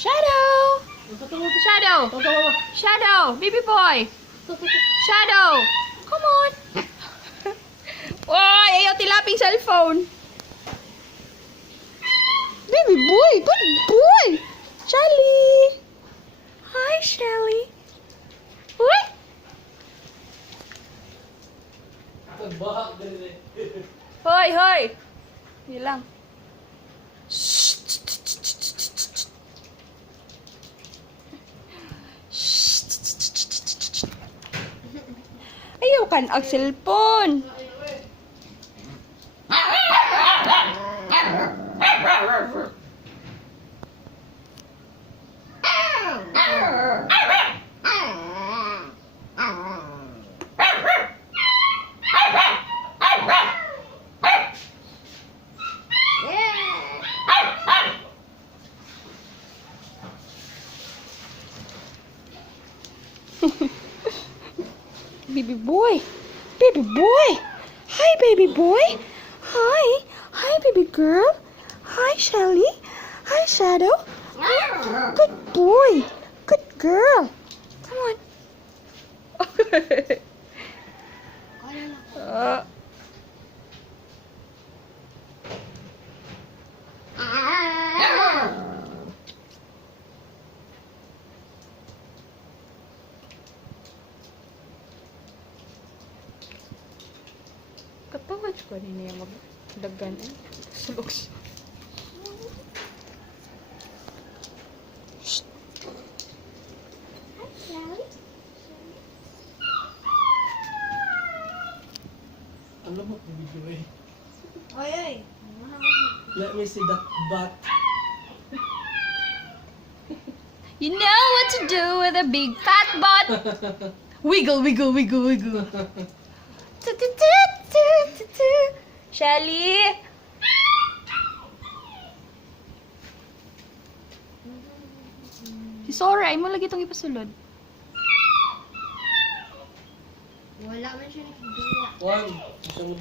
Shadow! Shadow! Shadow! Baby boy! Shadow! Come on! Oy! Ayaw tilaping cellphone! Baby boy! Good boy! Shelly! Hi, Shelly! Uy! Hoy! Hoy! Hindi lang. Ayaw kan ang cellphone. Baby boy. Baby boy. Hi, baby boy. Hi. Hi, baby girl. Hi, Shelly. Hi, Shadow. Good boy. Good girl. Come on. Katawad ko din niya magdagan eh. Sulok. Alam mo kung video eh. Oy, oy. Let me see that butt. You know what to do with a big fat butt. Wiggle, wiggle, wiggle, wiggle. Shelly! Si Sora, ay mo lagi itong ipasulod. Wala man siya nagduwa. One, isang